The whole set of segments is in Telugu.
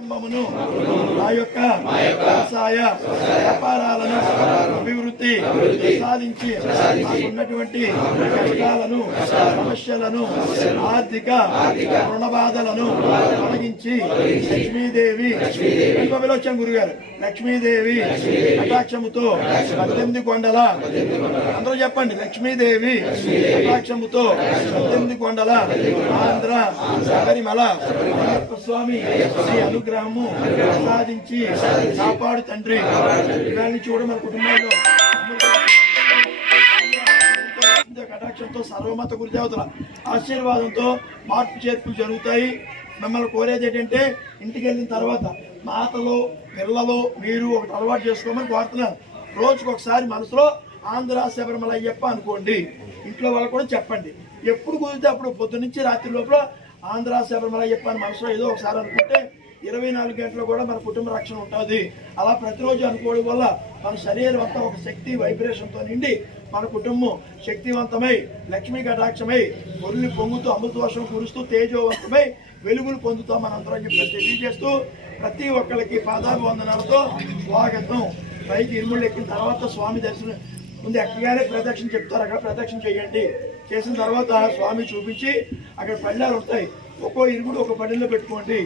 కుటుంబమును మా యొక్క వ్యవసాయ వ్యాపారాలను అభివృద్ధి సాధించి మాకున్నటువంటి కష్టాలను సమస్యలను ఆర్థిక రుణ బాధలను తొలగించి లక్ష్మీదేవి విలోచన గురుగారు లక్ష్మీదేవి కటాక్షముతో 18 కొండల అందరూ చెప్పండి లక్ష్మీదేవి కటాక్షముతో 18 కొండల ఆంధ్ర శబరిమల స్వామి శ్రీ అనుగ్రహము ప్రసాదించి కాపాడు తండ్రి. ఇవన్నీ చూడ మన కుటుంబంలో కటాక్షంతో సర్వమత గురుదేవతల ఆశీర్వాదంతో మార్పు చేర్పులు జరుగుతాయి. మిమ్మల్ని కోరేది ఏంటంటే ఇంటికి వెళ్ళిన తర్వాత మాతలు పిల్లలు మీరు ఒకటి అలవాటు చేసుకోమని కోరుతున్నాను. రోజుకు ఒకసారి మనసులో ఆంధ్ర శబరిమల అయ్యప్ప అనుకోండి. ఇంట్లో వాళ్ళు కూడా చెప్పండి. ఎప్పుడు కుదిరితే అప్పుడు పొద్దు నుంచి రాత్రి లోపల ఆంధ్ర శబరిమల అయ్యప్ప అని మనసులో ఏదో ఒకసారి అనుకుంటే 24 గంటలు కూడా మన కుటుంబ రక్షణ ఉంటుంది. అలా ప్రతిరోజు అనుకోవడం వల్ల మన శరీరం అంతా ఒక శక్తి వైబ్రేషన్తో నిండి మన కుటుంబం శక్తివంతమై లక్ష్మీ కటాక్షమై ఒళ్ళు పొంగుతూ అమృతవర్షం కురుస్తూ తేజోవంతమై వెలుగులు పొందుతాం మనందరం చెప్పి తెలియజేస్తూ ప్రతి ఒక్కరికి పాదాభివందనాలతో స్వాగతం. పైకి ఇరుముళ్ళు ఎక్కిన తర్వాత స్వామి దర్శనం ముందు ఎక్కగానే ప్రదక్షిణ చెప్తారు. అక్కడ ప్రదక్షిణ చేయండి. చేసిన తర్వాత స్వామి చూపించి అక్కడ పళ్ళాలు ఉంటాయి. ఒక్కో ఇరుముడు ఒక పళ్ళెల్లో పెట్టుకోండి.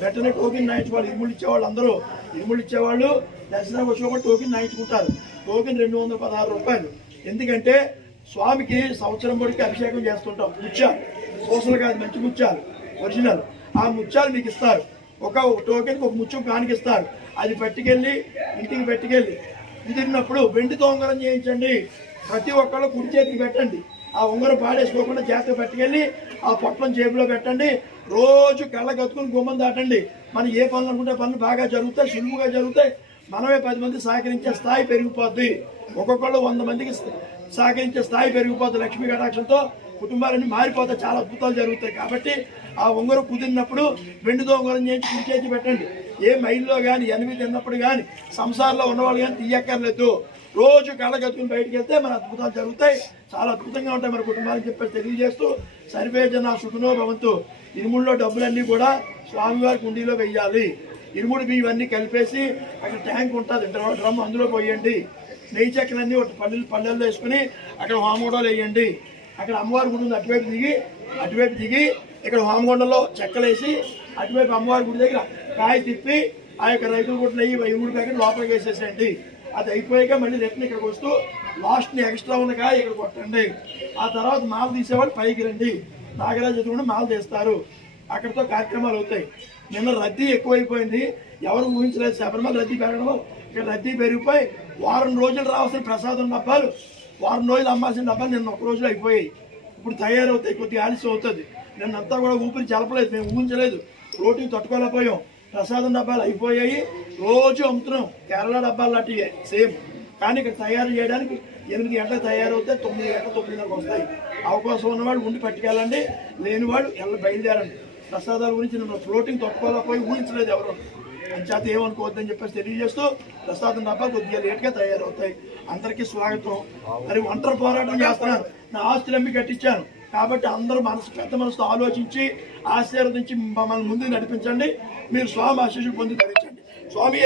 వెంటనే టోకెన్ నాయించుకోవాలి. ఇరుముళ్ళు ఇచ్చేవాళ్ళు అందరూ ఇరుముళ్ళు ఇచ్చేవాళ్ళు దర్శనానికి వచ్చేవాళ్ళు టోకెన్ నాయించుకుంటారు. టోకెన్ 216 రూపాయలు. ఎందుకంటే స్వామికి సంవత్సరం పొడికి అభిషేకం చేస్తుంటాం. ముత్యాలు పూసలు కాదు, మంచి ముత్యాలు ఒరిజినల్. ఆ ముత్యాలు మీకు ఇస్తారు. ఒక టోకెన్కి ఒక ముత్యం కానికిస్తారు. అది పట్టుకెళ్ళి ఇంటికి పెట్టుకెళ్ళి కుదిరినప్పుడు వెండితో ఉంగరం చేయించండి. ప్రతి ఒక్కళ్ళు కుడి చేతికి పెట్టండి. ఆ ఉంగరం పాడేసుకోకుండా జాగ్రత్త పట్టుకెళ్ళి ఆ పొట్లం జేబులో పెట్టండి. రోజు కళ్ళ కత్తుకుని గుమ్మం దాటండి. మనం ఏ పనులు అనుకుంటే పనులు బాగా జరుగుతాయి, సులువుగా జరుగుతాయి. మనమే 10 మంది సహకరించే స్థాయి పెరిగిపోద్ది. ఒక్కొక్కళ్ళు 100 మందికి సహకరించే స్థాయి పెరిగిపోద్ది. లక్ష్మీ కటాక్షంతో కుటుంబాలన్నీ మారిపోతాయి. చాలా అద్భుతాలు జరుగుతాయి. కాబట్టి ఆ ఉంగరం కుదిరినప్పుడు వెండితో ఉంగరం చేయించి కుడి చేతి పెట్టండి. ఏ మైల్లో కానీ ఎనిమిది తిన్నప్పుడు కానీ సంసారంలో ఉన్నవాళ్ళు కానీ తీయక్కర్లేదు. రోజు కళ్ళ కట్టుకుని బయటకు వెళ్తే మన అద్భుతాలు జరుగుతాయి. చాలా అద్భుతంగా ఉంటాయి మన కుటుంబానికి చెప్పేసి తెలియజేస్తూ సర్వే జన సుఖనో భవంతు. ఇరుముడిలో డబ్బులన్నీ కూడా స్వామివారి కుండీలో వెయ్యాలి. ఇరుముడు ఇవన్నీ కలిపేసి అక్కడ ట్యాంక్ ఉంటుంది, డ్రమ్, అందులో పోయండి. నెయ్యి చెక్కలన్నీ ఒక పళ్ళెల్లో వేసుకుని అక్కడ హోమగుండాలు వేయండి. అక్కడ అమ్మవారి గుడి ఉంది, అటువైపు దిగి ఇక్కడ హోమగుండంలో చెక్కలేసి అటువైపు అమ్మవారి గుడి దగ్గర కాయ తిప్పి ఆ యొక్క రైతుల గుడ్లు అయ్యి 3 ప్యాకెట్ లోపలికి వేసేసేయండి. అది అయిపోయాక మళ్ళీ రిటర్న్ ఇక్కడికి వస్తూ లాస్ట్ని ఎక్స్ట్రా ఉన్న కాయ ఇక్కడ కొట్టండి. ఆ తర్వాత మాల తీసేవాళ్ళు పైకి రండి. నాగరాజు ఎదుగుండా మాల తీస్తారు. అక్కడితో కార్యక్రమాలు అవుతాయి. నిన్న రద్దీ ఎక్కువైపోయింది. ఎవరు ఊహించలేదు. శబరిమల రద్దీ పెరగడం, ఇక్కడ రద్దీ పెరిగిపోయి వారం రోజులు రావాల్సిన ప్రసాదం డబ్బాలు, వారం రోజులు అమ్మాల్సిన డబ్బాలు నిన్న 1 రోజులో అయిపోయాయి. ఇప్పుడు తయారవుతాయి. కొద్దిగా ఆలస్యం అవుతుంది. నిన్నంతా కూడా ఊపిరి చలపలేదు, మేము ఊహించలేదు. రోటీని తట్టుకోలేకపోయాం. ప్రసాదం డబ్బాలు అయిపోయాయి. రోజు అమ్ముతున్నాం. కేరళ డబ్బాలు లాంటివి సేమ్. కానీ ఇక్కడ తయారు చేయడానికి 8 గంటలకు తయారవుతాయి. 9 గంటలు 9:30 వస్తాయి. అవకాశం ఉన్నవాళ్ళు ఉండి పట్టుకెళ్ళండి, లేని వాళ్ళు బయలుదేరండి. ప్రసాదాల గురించి నిన్న ఫ్లోటింగ్ తట్టుకోలేకపోయి ఊహించలేదు ఎవరు. అంచేత ఏమనుకోవద్దని చెప్పేసి తెలియజేస్తూ ప్రసాదం డబ్బాలు కొద్దిగా లేట్గా తయారవుతాయి. అందరికీ స్వాగతం. మరి ఒంటరి పోరాటం చేస్తున్నాను. నా ఆస్తులు అమ్మి కట్టించాను. కాబట్టి అందరూ పెద్ద మనసుతో ఆలోచించి ఆశీర్వదించి మమ్మల్ని ముందుకు నడిపించండి. మీరు స్వామి ఆశీస్సులు పొంది ధరించండి. స్వామి